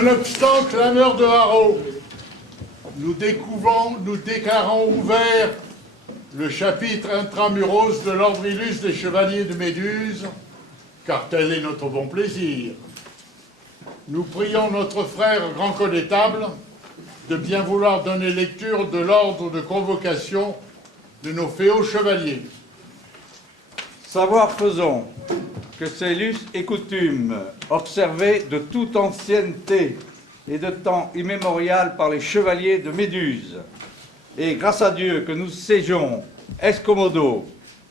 Nonobstant clameur de haro, nous déclarons ouvert le chapitre intramuros de l'ordre illustre des chevaliers de Méduse, car tel est notre bon plaisir. Nous prions notre frère grand connétable de bien vouloir donner lecture de l'ordre de convocation de nos féaux chevaliers. Savoir faisons que ces lustres et coutumes observées de toute ancienneté et de temps immémorial par les chevaliers de Méduse, et grâce à Dieu que nous ségeons escomodo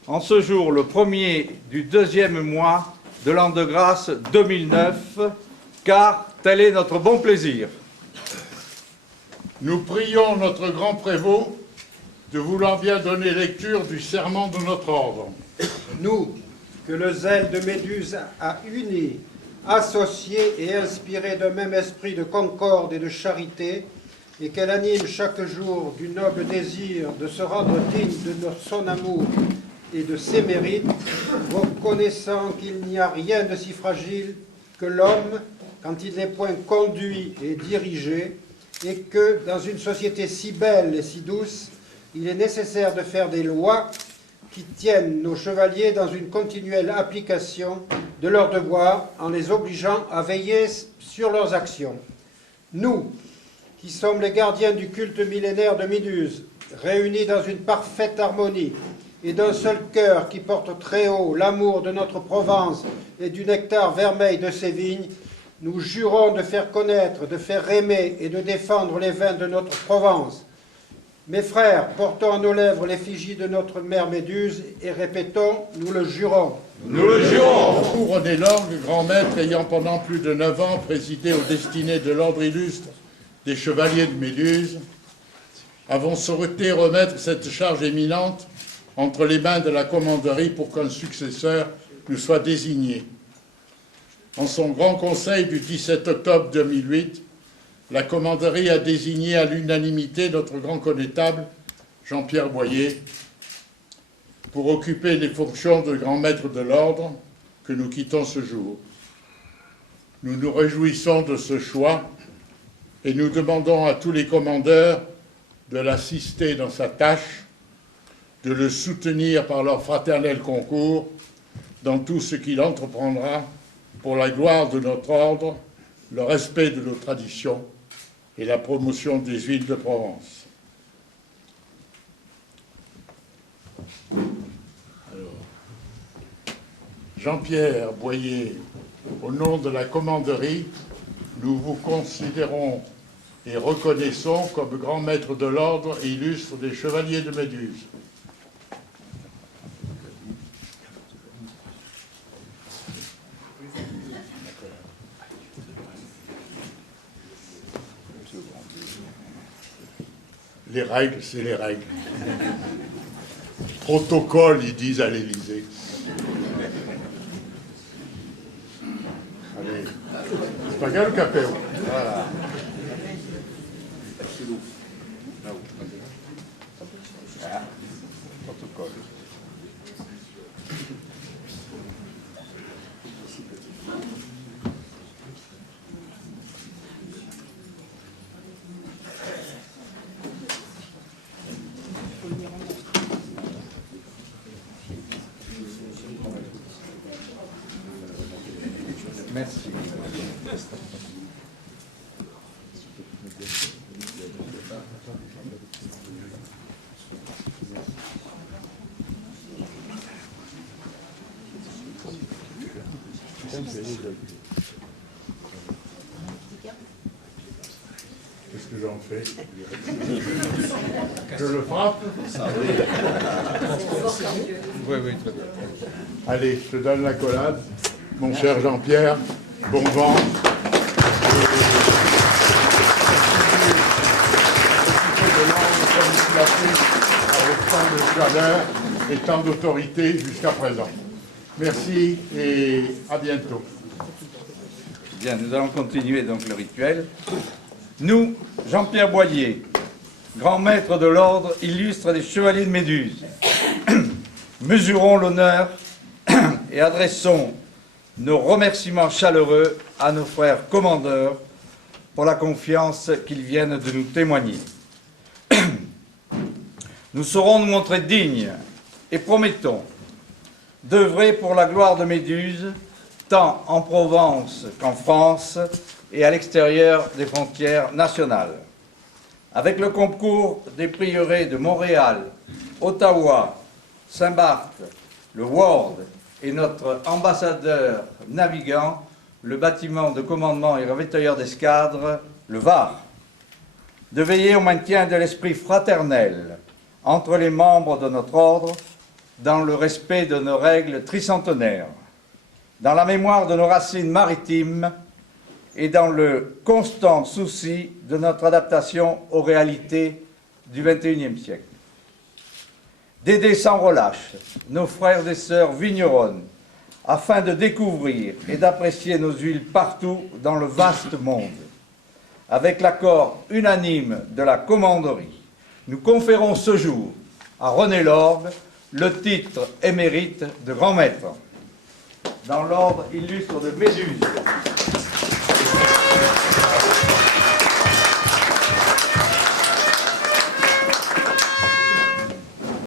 en ce jour le 1er du 2e mois de l'an de grâce 2009, car tel est notre bon plaisir. Nous prions notre grand prévôt de vouloir bien donner lecture du serment de notre ordre. Nous, que le zèle de Méduse a unis, associés et inspirés d'un même esprit de concorde et de charité, et qu'elle anime chaque jour du noble désir de se rendre digne de son amour et de ses mérites, reconnaissant qu'il n'y a rien de si fragile que l'homme quand il n'est point conduit et dirigé, et que, dans une société si belle et si douce, il est nécessaire de faire des lois qui tiennent nos chevaliers dans une continuelle application de leurs devoirs en les obligeant à veiller sur leurs actions. Nous, qui sommes les gardiens du culte millénaire de Méduse, réunis dans une parfaite harmonie et d'un seul cœur qui porte très haut l'amour de notre Provence et du nectar vermeil de ses vignes, nous jurons de faire connaître, de faire aimer et de défendre les vins de notre Provence. Mes frères, portons à nos lèvres l'effigie de notre mère Méduse et répétons, nous le jurons. Nous le jurons. Pour René Lorgue, grand maître ayant pendant plus de 9 ans présidé aux destinées de l'ordre illustre des chevaliers de Méduse, avons souhaité remettre cette charge éminente entre les mains de la commanderie pour qu'un successeur nous soit désigné. En son grand conseil du 17 octobre 2008, la commanderie a désigné à l'unanimité notre grand connétable, Jean-Pierre Boyer, pour occuper les fonctions de grand maître de l'ordre que nous quittons ce jour. Nous nous réjouissons de ce choix et nous demandons à tous les commandeurs de l'assister dans sa tâche, de le soutenir par leur fraternel concours dans tout ce qu'il entreprendra pour la gloire de notre ordre, le respect de nos traditions et la promotion des huiles de Provence. Jean-Pierre Boyer, au nom de la commanderie, nous vous considérons et reconnaissons comme grand maître de l'ordre et illustre des chevaliers de Méduse. Les règles, c'est les règles. Protocole, ils disent à l'Élysée. Allez, c'est pas grave le café. Voilà. Protocole. Merci. Qu'est-ce que j'en fais? Je le frappe? Oui, oui, très bien. Allez, je te donne l'accolade. Mon cher Jean-Pierre, bon vent. Avec tant de chaleur et tant d'autorité jusqu'à présent. Merci et à bientôt. Bien, nous allons continuer donc le rituel. Nous, Jean-Pierre Boyer, grand maître de l'ordre illustre des chevaliers de Méduse, mesurons l'honneur et adressons nos remerciements chaleureux à nos frères commandeurs pour la confiance qu'ils viennent de nous témoigner. Nous saurons nous montrer dignes et promettons d'œuvrer pour la gloire de Méduse, tant en Provence qu'en France et à l'extérieur des frontières nationales. Avec le concours des prieurés de Montréal, Ottawa, Saint-Barth, le Ward et notre ambassadeur navigant, le bâtiment de commandement et ravitailleur d'escadre, le VAR, de veiller au maintien de l'esprit fraternel entre les membres de notre ordre, dans le respect de nos règles tricentenaires, dans la mémoire de nos racines maritimes et dans le constant souci de notre adaptation aux réalités du XXIe siècle. D'aider sans relâche nos frères et sœurs vigneronnes afin de découvrir et d'apprécier nos huiles partout dans le vaste monde. Avec l'accord unanime de la commanderie, nous conférons ce jour à René Lorgue le titre émérite de grand maître. Dans l'ordre illustre de Méduse.